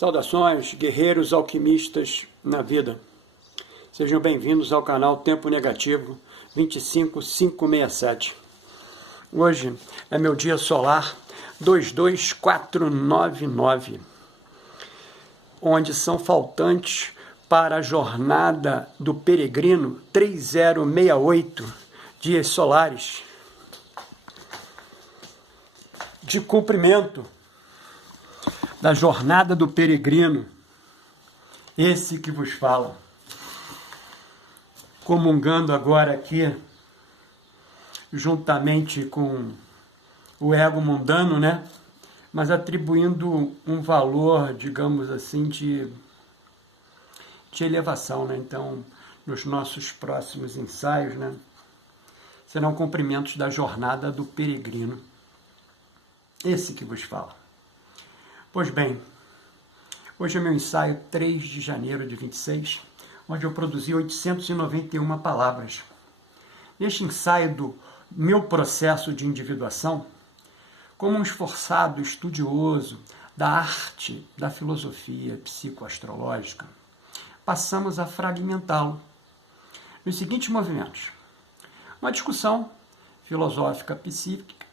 Saudações, guerreiros alquimistas na vida. Sejam bem-vindos ao canal Tempo Negativo 25567. Hoje é meu dia solar 22499, onde são faltantes para a jornada do peregrino 3068 dias solares de cumprimento da jornada do peregrino, esse que vos fala, comungando agora aqui, juntamente com o ego mundano, né? Mas atribuindo um valor, digamos assim, de elevação, né? Então, nos nossos próximos ensaios, né? Serão cumprimentos da jornada do peregrino, esse que vos fala. Pois bem, hoje é meu ensaio 3 de janeiro de 26, onde eu produzi 891 palavras. Neste ensaio do meu processo de individuação, como um esforçado estudioso da arte da filosofia psicoastrológica, passamos a fragmentá-lo nos seguintes movimentos. Uma discussão filosófica psíquica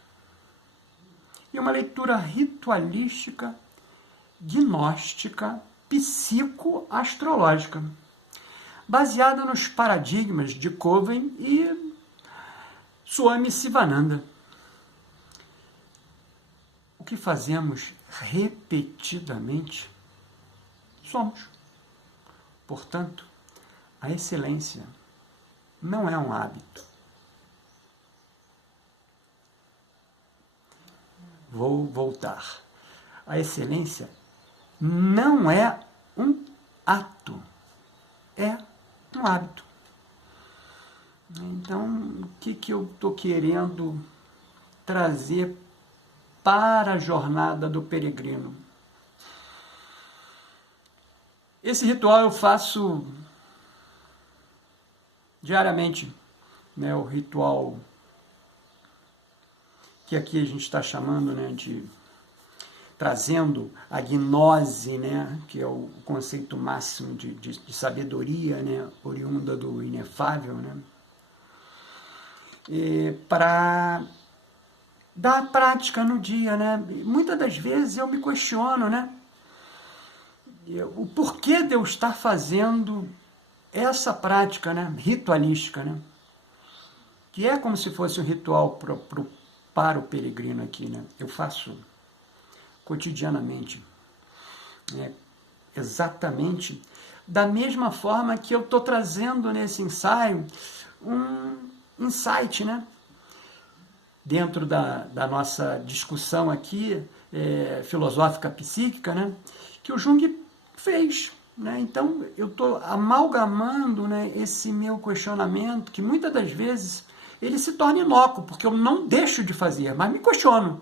e uma leitura ritualística gnóstica psicoastrológica, baseada nos paradigmas de Coven e Swami Sivananda. O que fazemos repetidamente, somos. Portanto, a excelência não é um hábito. Vou voltar. A excelência não é um ato, é um hábito. Então, o que eu estou querendo trazer para a jornada do peregrino? Esse ritual eu faço diariamente, né? O ritual que aqui a gente está chamando, né, de trazendo a gnose, né, que é o conceito máximo de sabedoria, né, oriunda do inefável, né, para dar prática no dia, né. Muitas das vezes eu me questiono, né, o porquê de eu estar fazendo essa prática, né, ritualística, né, que é como se fosse um ritual para o peregrino aqui, né. Eu faço cotidianamente, né? Exatamente da mesma forma que eu estou trazendo nesse ensaio um insight, né? Dentro da nossa discussão aqui, filosófica psíquica, né? Que o Jung fez, né? Então eu estou amalgamando, né, esse meu questionamento, que muitas das vezes ele se torna inócuo, porque eu não deixo de fazer, mas me questiono.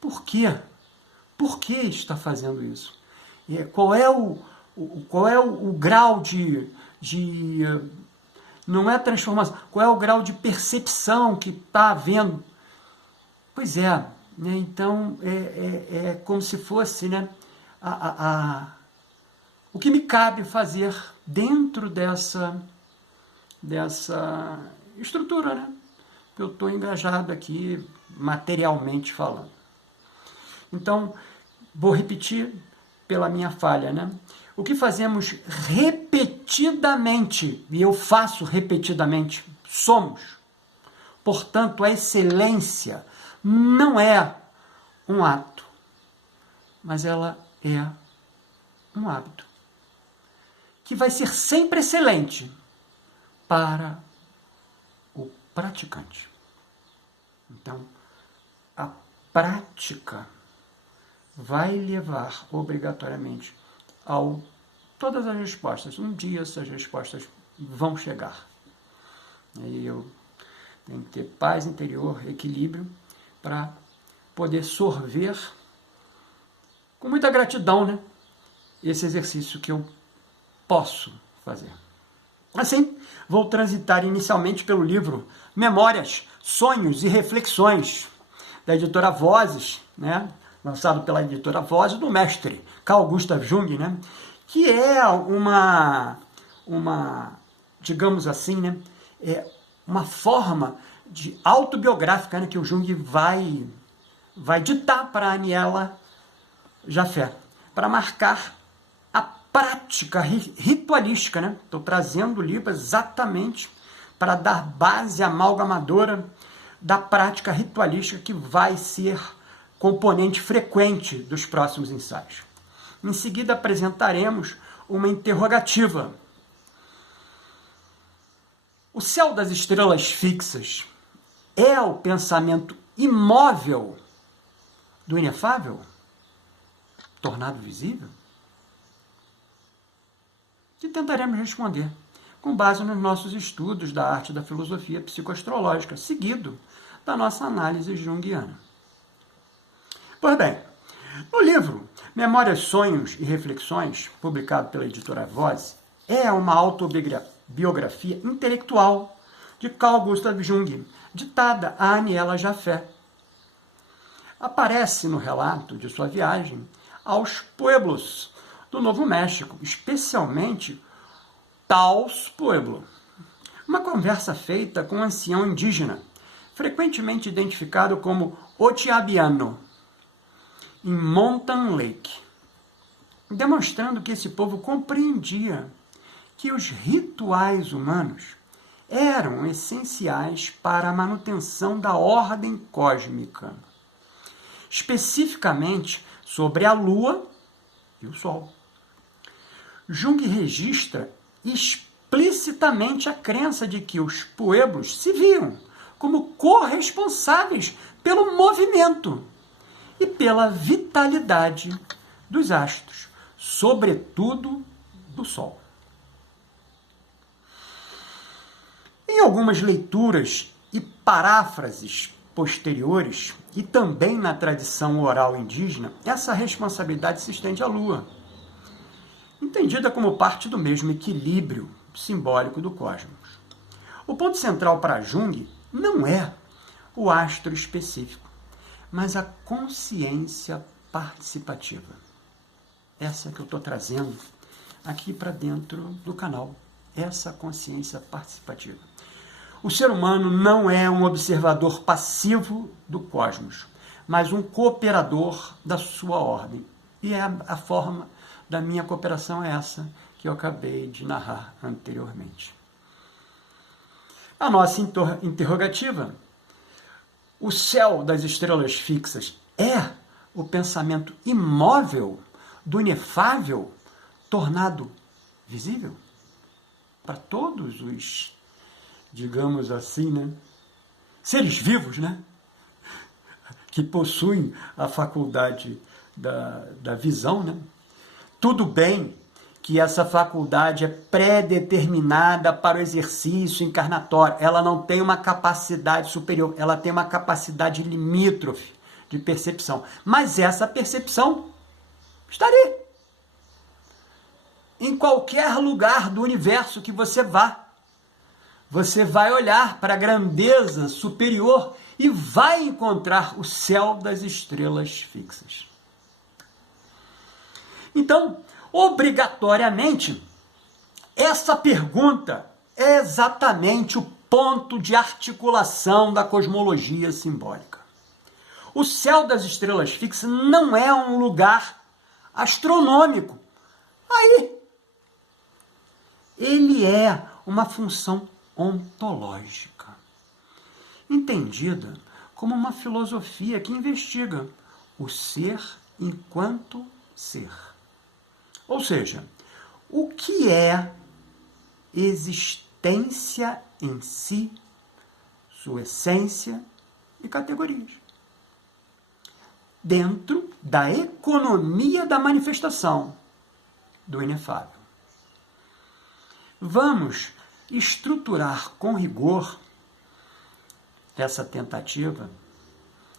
Por quê? Por que está fazendo isso? Qual é o grau de não é transformação, qual é o grau de percepção que está havendo? Pois é, né? Então é como se fosse, né, o que me cabe fazer dentro dessa estrutura, né, que eu estou engajado aqui, materialmente falando. Então, vou repetir pela minha falha, né? O que fazemos repetidamente, e eu faço repetidamente, somos. Portanto, a excelência não é um ato, mas ela é um hábito, que vai ser sempre excelente para o praticante. Então, a prática vai levar obrigatoriamente a todas as respostas. Um dia essas respostas vão chegar. Aí eu tenho que ter paz interior, equilíbrio, para poder sorver com muita gratidão, né, esse exercício que eu posso fazer. Assim, vou transitar inicialmente pelo livro Memórias, Sonhos e Reflexões, da editora Vozes, né? lançado pela editora Voz, do mestre Carl Gustav Jung, né? Que é uma digamos assim, né? Uma forma de autobiográfica, né? Que o Jung vai ditar para a Aniela Jaffe, para marcar a prática ritualística, né? Estou trazendo o livro exatamente para dar base amalgamadora da prática ritualística que vai ser componente frequente dos próximos ensaios. Em seguida, apresentaremos uma interrogativa. O céu das estrelas fixas é o pensamento imóvel do inefável, tornado visível? E tentaremos responder com base nos nossos estudos da arte da filosofia psicoastrológica, seguido da nossa análise junguiana. Pois bem, no livro Memórias, Sonhos e Reflexões, publicado pela editora Voz, é uma autobiografia intelectual de Carl Gustav Jung, ditada a Aniela Jaffe. Aparece no relato de sua viagem aos pueblos do Novo México, especialmente Taos Pueblo. Uma conversa feita com um ancião indígena, frequentemente identificado como Otiabiano, em Mountain Lake, demonstrando que esse povo compreendia que os rituais humanos eram essenciais para a manutenção da ordem cósmica, especificamente sobre a Lua e o Sol. Jung registra explicitamente a crença de que os pueblos se viam como corresponsáveis pelo movimento e pela vitalidade dos astros, sobretudo do Sol. Em algumas leituras e paráfrases posteriores, e também na tradição oral indígena, essa responsabilidade se estende à Lua, entendida como parte do mesmo equilíbrio simbólico do cosmos. O ponto central para Jung não é o astro específico, mas a consciência participativa. Essa que eu estou trazendo aqui para dentro do canal, essa consciência participativa. O ser humano não é um observador passivo do cosmos, mas um cooperador da sua ordem. E a forma da minha cooperação é essa que eu acabei de narrar anteriormente. A nossa interrogativa: o céu das estrelas fixas é o pensamento imóvel do inefável tornado visível? Para todos os, digamos assim, né, seres vivos, né, que possuem a faculdade da visão, né? Tudo bem que essa faculdade é pré-determinada para o exercício encarnatório, ela não tem uma capacidade superior, ela tem uma capacidade limítrofe de percepção, mas essa percepção está ali. Em qualquer lugar do universo que você vá, você vai olhar para a grandeza superior e vai encontrar o céu das estrelas fixas. Então, obrigatoriamente, essa pergunta é exatamente o ponto de articulação da cosmologia simbólica. O céu das estrelas fixas não é um lugar astronômico. Aí, ele é uma função ontológica, entendida como uma filosofia que investiga o ser enquanto ser. Ou seja, o que é existência em si, sua essência e categorias, dentro da economia da manifestação do inefável. Vamos estruturar com rigor essa tentativa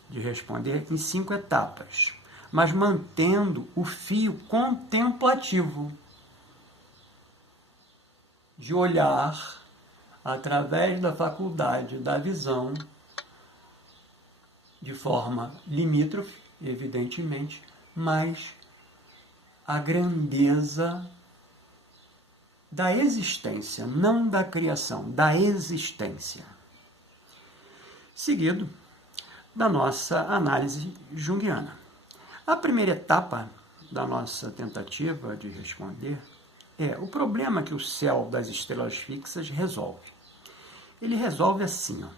de responder em 5 etapas, mas mantendo o fio contemplativo de olhar através da faculdade da visão de forma limítrofe evidentemente, mas a grandeza da existência, não da criação, da existência. Seguido da nossa análise junguiana. A primeira etapa da nossa tentativa de responder é o problema que o céu das estrelas fixas resolve. Ele resolve assim, ó.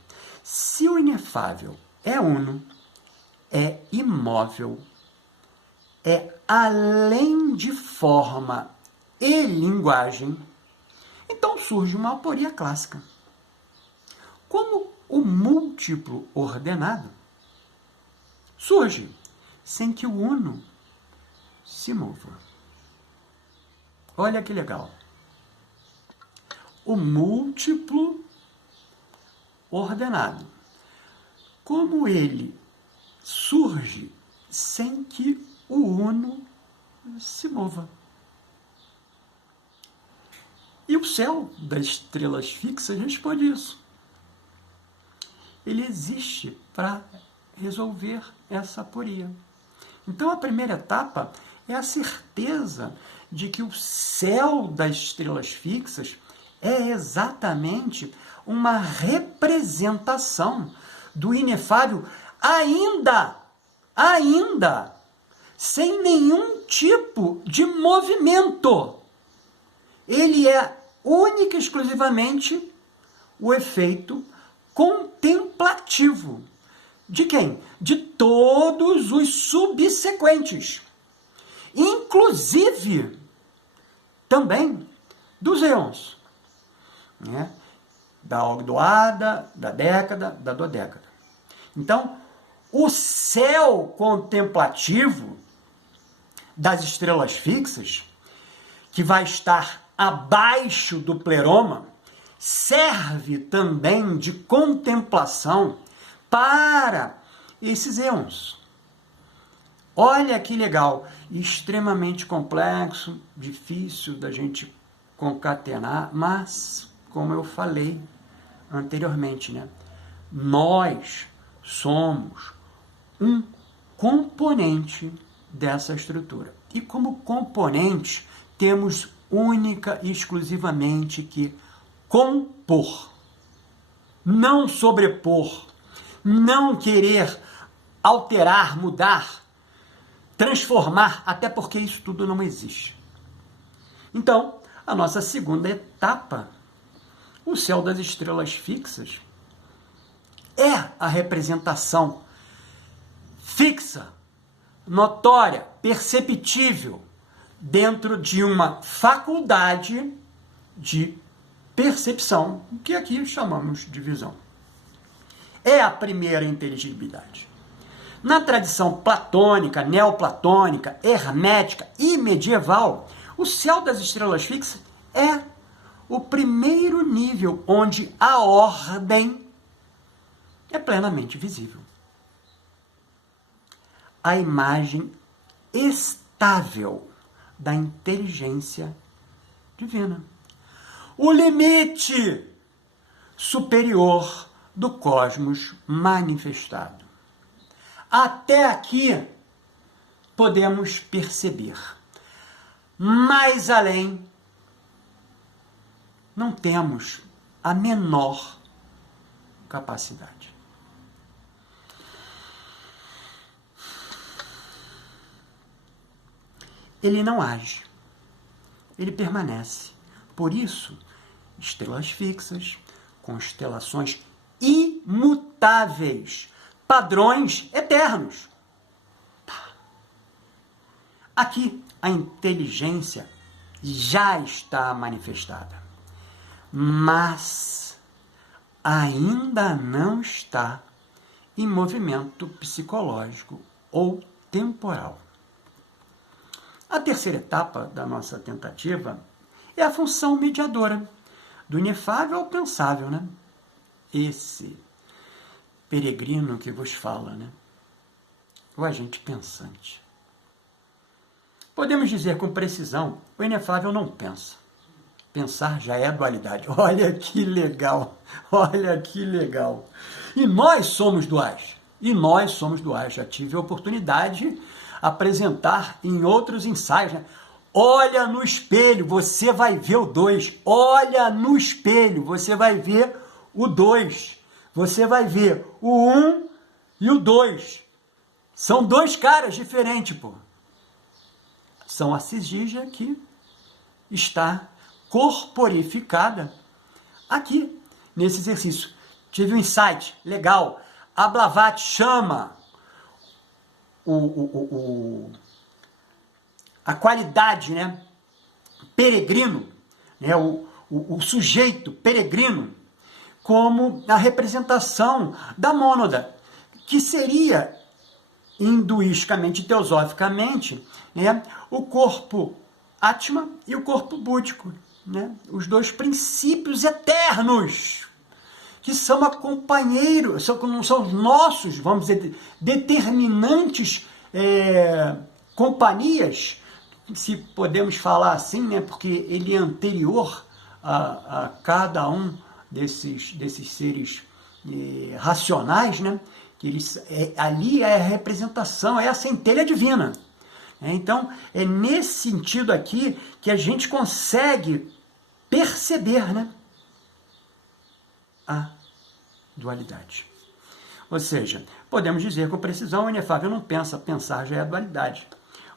Se o inefável é uno, é imóvel, é além de forma e linguagem, então surge uma aporia clássica. Como o múltiplo ordenado surge sem que o uno se mova. Olha que legal. O múltiplo ordenado. Como ele surge sem que o uno se mova. E o céu das estrelas fixas responde isso. Ele existe para resolver essa aporia. Então, a primeira etapa é a certeza de que o céu das estrelas fixas é exatamente uma representação do inefável ainda, sem nenhum tipo de movimento. Ele é única e exclusivamente o efeito contemplativo. De quem? De todos os subsequentes. Inclusive, também dos éons. Né? Da ogdoada, da década, da dodécada. Então, o céu contemplativo das estrelas fixas, que vai estar abaixo do pleroma, serve também de contemplação para esses éons. Olha que legal, extremamente complexo, difícil da gente concatenar, mas, como eu falei anteriormente, né, nós somos um componente dessa estrutura. E como componente, temos única e exclusivamente que compor, não sobrepor, não querer alterar, mudar, transformar, até porque isso tudo não existe. Então, a nossa segunda etapa, o céu das estrelas fixas, é a representação fixa, notória, perceptível, dentro de uma faculdade de percepção, que aqui chamamos de visão. É a primeira inteligibilidade. Na tradição platônica, neoplatônica, hermética e medieval, o céu das estrelas fixas é o primeiro nível onde a ordem é plenamente visível. A imagem estável da inteligência divina. O limite superior do cosmos manifestado. Até aqui podemos perceber. Mais além, não temos a menor capacidade. Ele não age, ele permanece. Por isso, estrelas fixas, constelações imutáveis, padrões eternos. Aqui, a inteligência já está manifestada, mas ainda não está em movimento psicológico ou temporal. A terceira etapa da nossa tentativa é a função mediadora, do inefável ao pensável, né? Esse peregrino que vos fala, né? O agente pensante. Podemos dizer com precisão, o inefável não pensa. Pensar já é dualidade. Olha que legal, olha que legal. E nós somos duais. E nós somos duais. Já tive a oportunidade de apresentar em outros ensaios, né? Olha no espelho, você vai ver o 2. Olha no espelho, você vai ver o 2. Você vai ver o 1 e o 2. São dois caras diferentes, pô. São a Cisgígia que está corporificada aqui, nesse exercício. Tive um insight legal. A Blavatsky chama a qualidade, né, peregrino, né, o sujeito peregrino, como a representação da mônada, que seria, hinduisticamente e teosoficamente, né, o corpo Atma e o corpo búdico, né, os dois princípios eternos, que são companheiros, são os nossos, vamos dizer, determinantes companhias, se podemos falar assim, né, porque ele é anterior a cada um desses seres racionais, né, que eles, ali é a representação, é a centelha divina. Então, é nesse sentido aqui que a gente consegue perceber, né, a dualidade. Ou seja, podemos dizer com precisão, o inefável não pensa, pensar já é a dualidade.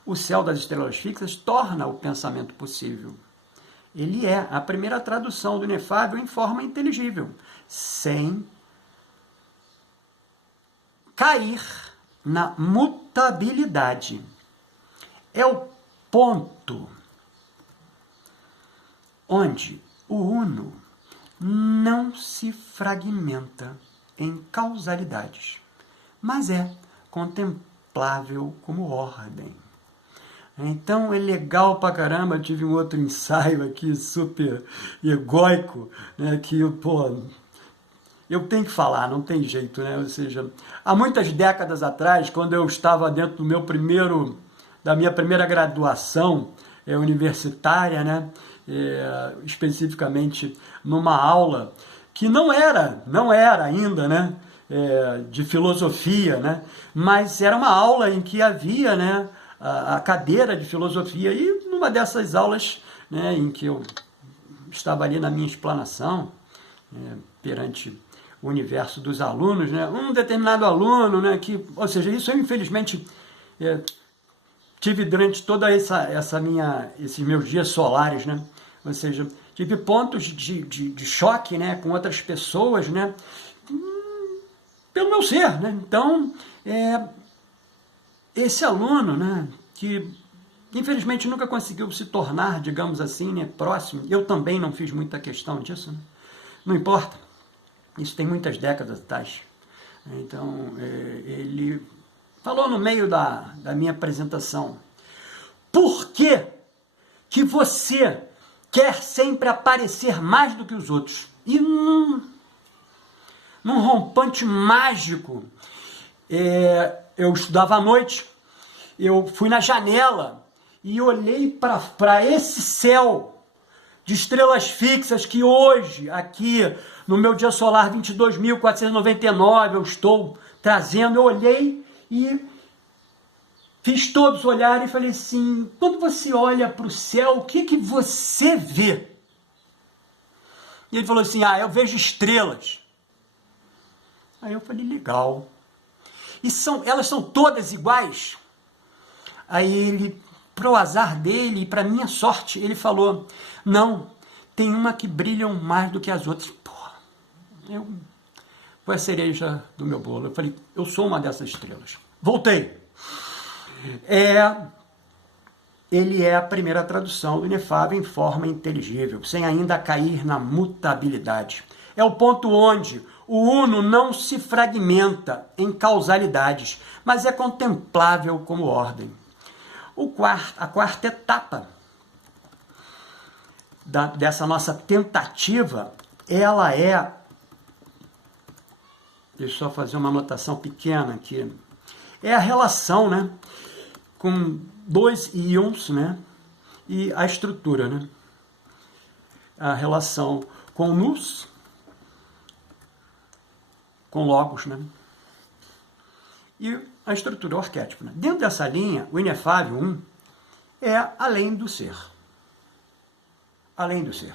O céu das estrelas fixas torna o pensamento possível. Ele é a primeira tradução do inefável em forma inteligível, sem cair na mutabilidade. É o ponto onde o uno não se fragmenta em causalidades, mas é contemplável como ordem. Então é legal pra caramba. Eu tive um outro ensaio aqui super egóico, né, que eu tenho que falar, não tem jeito, né? Ou seja, há muitas décadas atrás, quando eu estava dentro da minha primeira graduação universitária, né, especificamente numa aula que não era ainda, né, de filosofia, né, mas era uma aula em que havia, né, a cadeira de filosofia, e numa dessas aulas, né, em que eu estava ali na minha explanação, perante o universo dos alunos, né, um determinado aluno, né, ou seja, isso eu infelizmente tive durante toda esses meus dias solares, né, ou seja, tive pontos de choque, né, com outras pessoas, né, pelo meu ser, né. Então, esse aluno, né, que infelizmente nunca conseguiu se tornar, digamos assim, né, próximo, eu também não fiz muita questão disso, né, não importa, isso tem muitas décadas atrás. Então, ele falou no meio da minha apresentação: por que você quer sempre aparecer mais do que os outros? E num rompante mágico, eu estudava à noite, eu fui na janela e olhei para esse céu de estrelas fixas que hoje, aqui no meu dia solar 22.499, eu estou trazendo. Eu olhei e fiz todos olharem e falei assim: quando você olha para o céu, o que você vê? E ele falou assim: eu vejo estrelas. Aí eu falei: legal. E elas são todas iguais? Aí ele, pro azar dele e para minha sorte, ele falou: não, tem uma que brilham mais do que as outras. Porra, foi a cereja do meu bolo. Eu falei: eu sou uma dessas estrelas. Voltei. Ele é a primeira tradução do inefável em forma inteligível, sem ainda cair na mutabilidade. É o ponto onde o uno não se fragmenta em causalidades, mas é contemplável como ordem. A quarta etapa dessa nossa tentativa, ela é... Deixa eu só fazer uma anotação pequena aqui. É a relação, né, com dois íons, né, e a estrutura, né? A relação com nous, com logos, né? e a estrutura, o arquétipo. Né? Dentro dessa linha, o inefável 1 é além do ser. Além do ser.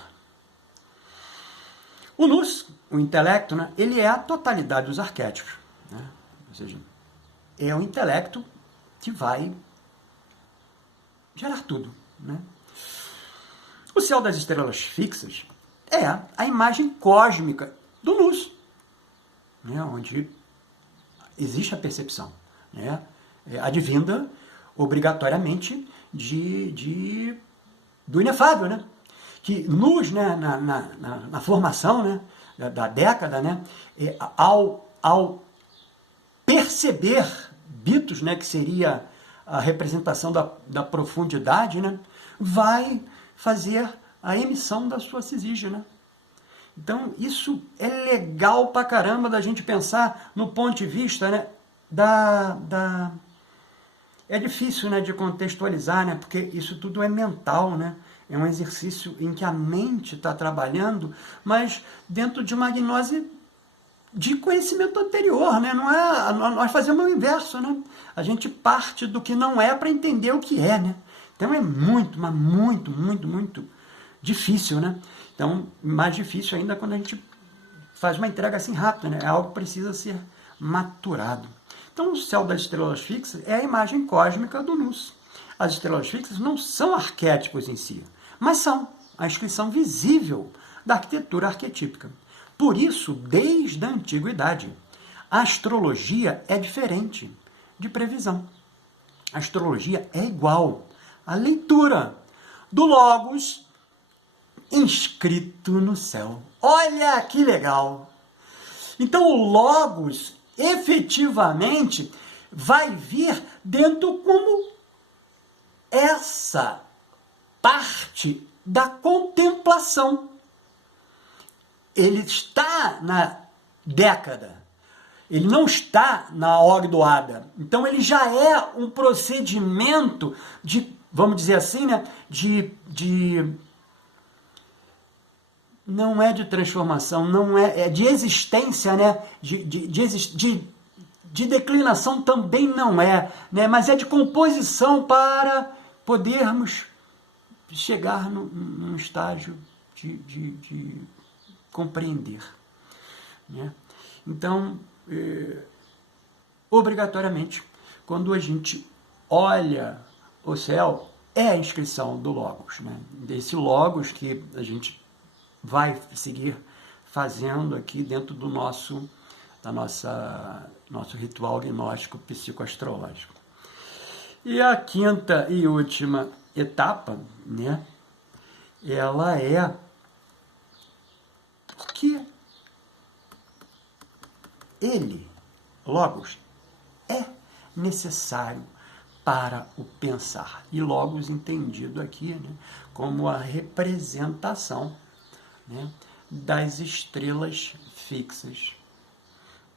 O nous, o intelecto, né, ele é a totalidade dos arquétipos. Né? Ou seja, é o intelecto que vai gerar tudo. Né? O céu das estrelas fixas é a imagem cósmica do nous, né, onde existe a percepção, né, advinda obrigatoriamente do inefável, né, que nous, né, na formação, né, da década, né, ao perceber Bitos, né, que seria a representação da profundidade, né, vai fazer a emissão da sua cisígia, né? Então, isso é legal pra caramba da gente pensar no ponto de vista, né, É difícil, né, de contextualizar, né, porque isso tudo é mental, né? É um exercício em que a mente está trabalhando, mas dentro de uma gnose de conhecimento anterior, né? Não é, nós fazemos o inverso, né? A gente parte do que não é para entender o que é, né? Então é muito, mas muito, muito, muito difícil, né? Então, mais difícil ainda quando a gente faz uma entrega assim rápida, né? É algo que precisa ser maturado. Então, o céu das estrelas fixas é a imagem cósmica do nous. As estrelas fixas não são arquétipos em si, mas são a inscrição visível da arquitetura arquetípica. Por isso, desde a antiguidade, a astrologia é diferente de previsão. A astrologia é igual à leitura do Logos inscrito no céu. Olha que legal! Então, o Logos efetivamente vai vir dentro como essa parte da contemplação. Ele está na década, ele não está na ordoada. Então ele já é um procedimento de, vamos dizer assim, né, não é de transformação, não é de existência, né, de declinação também não é, né, mas é de composição para podermos chegar num estágio de compreender. Né? Então, obrigatoriamente, quando a gente olha o céu, é a inscrição do Logos. Né? Desse Logos que a gente vai seguir fazendo aqui dentro do nosso ritual gnóstico psicoastrológico. E a quinta e última etapa, né, ela é porque ele, Logos, é necessário para o pensar. E Logos entendido aqui, né, como a representação, né, das estrelas fixas.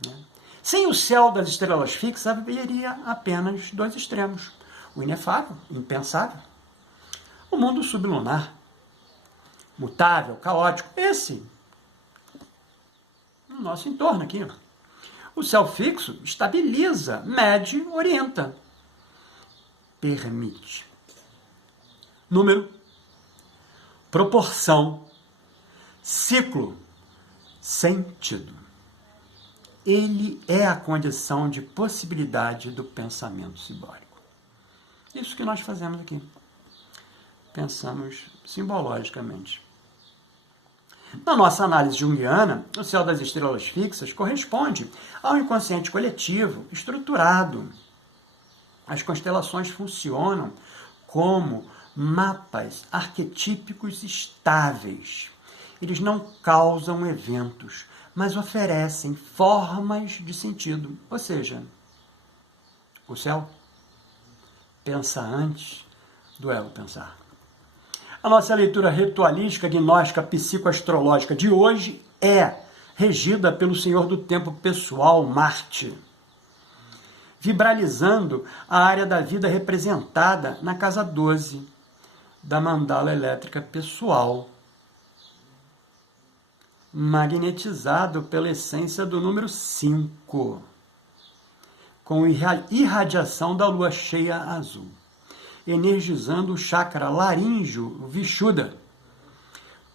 Né? Sem o céu das estrelas fixas, haveria apenas dois extremos. O inefável, impensável. O mundo sublunar, mutável, caótico. Esse, no nosso entorno aqui. O céu fixo estabiliza, mede, orienta. Permite. Número, proporção, ciclo, sentido. Ele é a condição de possibilidade do pensamento simbólico. Isso que nós fazemos aqui. Pensamos simbologicamente. Na nossa análise junguiana, o céu das estrelas fixas corresponde ao inconsciente coletivo estruturado. As constelações funcionam como mapas arquetípicos estáveis. Eles não causam eventos, mas oferecem formas de sentido. Ou seja, o céu pensa antes do ego pensar. A nossa leitura ritualística, gnóstica, psicoastrológica de hoje é regida pelo Senhor do Tempo pessoal, Marte, vibralizando a área da vida representada na casa 12 da mandala elétrica pessoal, magnetizado pela essência do número 5. com irradiação da lua cheia azul, energizando o chakra laríngeo Vishuddha,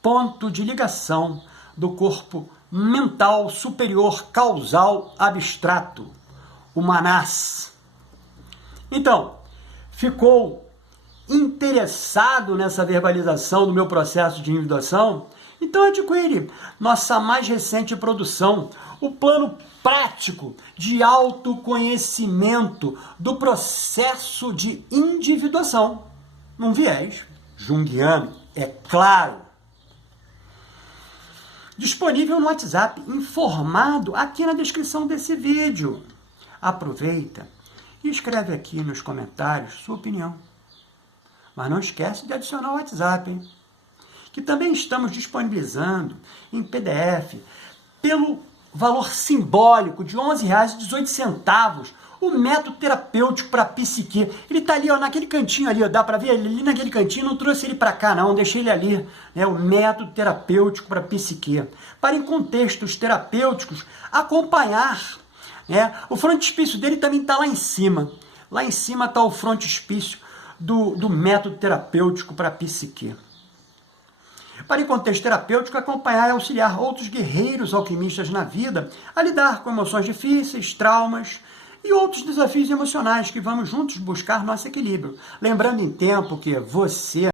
ponto de ligação do corpo mental superior causal abstrato, o Manas. Então, ficou interessado nessa verbalização do meu processo de individuação? Então adquire nossa mais recente produção, o plano prático de autoconhecimento do processo de individuação, num viés junguiano, é claro. Disponível no WhatsApp, informado aqui na descrição desse vídeo. Aproveita e escreve aqui nos comentários sua opinião. Mas não esquece de adicionar o WhatsApp, hein? Que também estamos disponibilizando em PDF, pelo valor simbólico de R$ 11,18, o método terapêutico para psique. Ele está ali, ó, naquele cantinho ali, ó, dá para ver ele ali naquele cantinho, não trouxe ele para cá não, deixei ele ali, né, o método terapêutico para psique. Para em contextos terapêuticos acompanhar, né, o frontispício dele também está lá em cima está o frontispício do método terapêutico para psique. Para, em contexto terapêutico, acompanhar e auxiliar outros guerreiros alquimistas na vida a lidar com emoções difíceis, traumas e outros desafios emocionais que vamos juntos buscar nosso equilíbrio. Lembrando em tempo que você